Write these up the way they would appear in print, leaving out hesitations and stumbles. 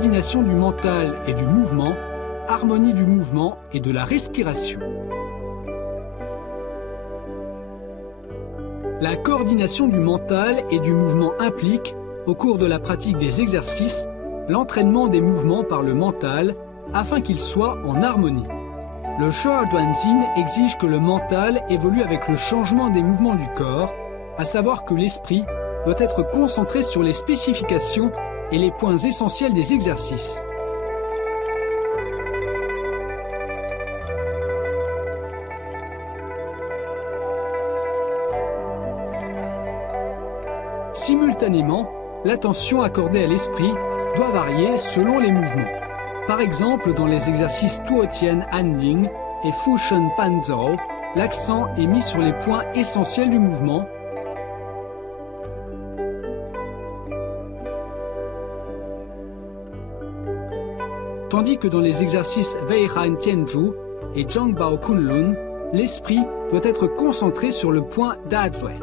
coordination du mental et du mouvement, harmonie du mouvement et de la respiration. La coordination du mental et du mouvement implique, au cours de la pratique des exercices, l'entraînement des mouvements par le mental afin qu'ils soient en harmonie. Le Shoa-Duanzin exige que le mental évolue avec le changement des mouvements du corps, à savoir que l'esprit doit être concentré sur les spécifications et les points essentiels des exercices. Simultanément, l'attention accordée à l'esprit doit varier selon les mouvements. Par exemple, dans les exercices Tuo Tien Handing et Fu Shen Pan Zhou, l'accent est mis sur les points essentiels du mouvement, tandis que dans les exercices Wei Han Tianzhu et Zhang Bao Kunlun, l'esprit doit être concentré sur le point Dazui.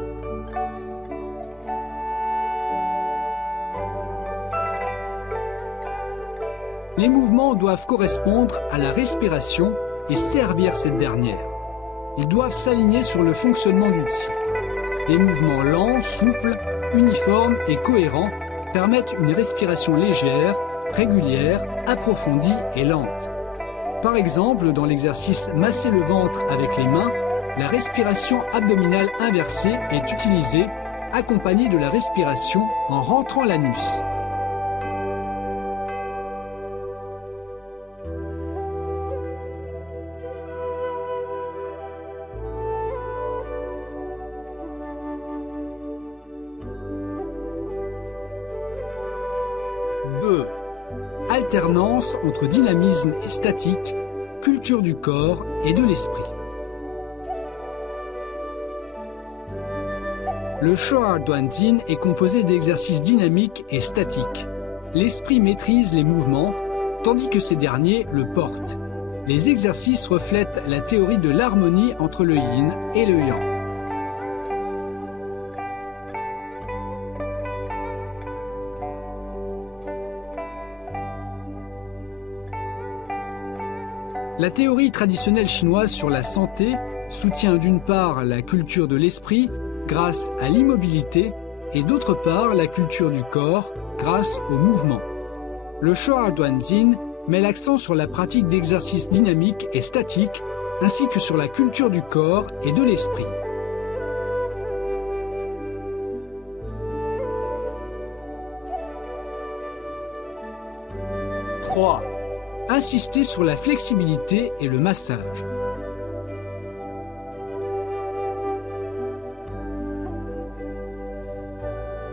Les mouvements doivent correspondre à la respiration et servir cette dernière. Ils doivent s'aligner sur le fonctionnement du Qi. Des mouvements lents, souples, uniformes et cohérents permettent une respiration légère, régulière, approfondie et lente. Par exemple, dans l'exercice masser le ventre avec les mains, la respiration abdominale inversée est utilisée, accompagnée de la respiration en rentrant l'anus. Alternance entre dynamisme et statique, culture du corps et de l'esprit. Le Shoa-Duanzin est composé d'exercices dynamiques et statiques. L'esprit maîtrise les mouvements, tandis que ces derniers le portent. Les exercices reflètent la théorie de l'harmonie entre le yin et le yang. La théorie traditionnelle chinoise sur la santé soutient d'une part la culture de l'esprit grâce à l'immobilité et d'autre part la culture du corps grâce au mouvement. Le Shoa-Duanzin met l'accent sur la pratique d'exercices dynamiques et statiques ainsi que sur la culture du corps et de l'esprit. Insister sur la flexibilité et le massage.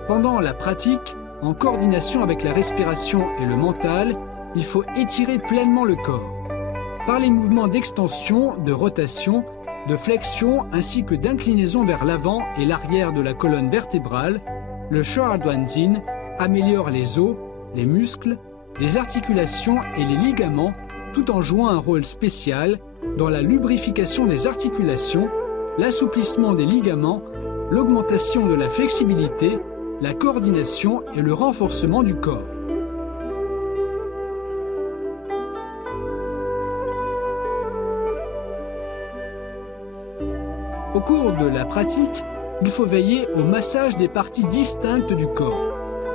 Pendant la pratique, en coordination avec la respiration et le mental, il faut étirer pleinement le corps. Par les mouvements d'extension, de rotation, de flexion ainsi que d'inclinaison vers l'avant et l'arrière de la colonne vertébrale, le Shoa-Duanzin améliore les os, les muscles, les articulations et les ligaments, tout en jouant un rôle spécial dans la lubrification des articulations, l'assouplissement des ligaments, l'augmentation de la flexibilité, la coordination et le renforcement du corps. Au cours de la pratique, il faut veiller au massage des parties distinctes du corps.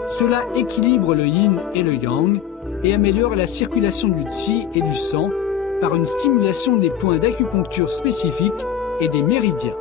Cela équilibre le yin et le yang et améliore la circulation du qi et du sang par une stimulation des points d'acupuncture spécifiques et des méridiens.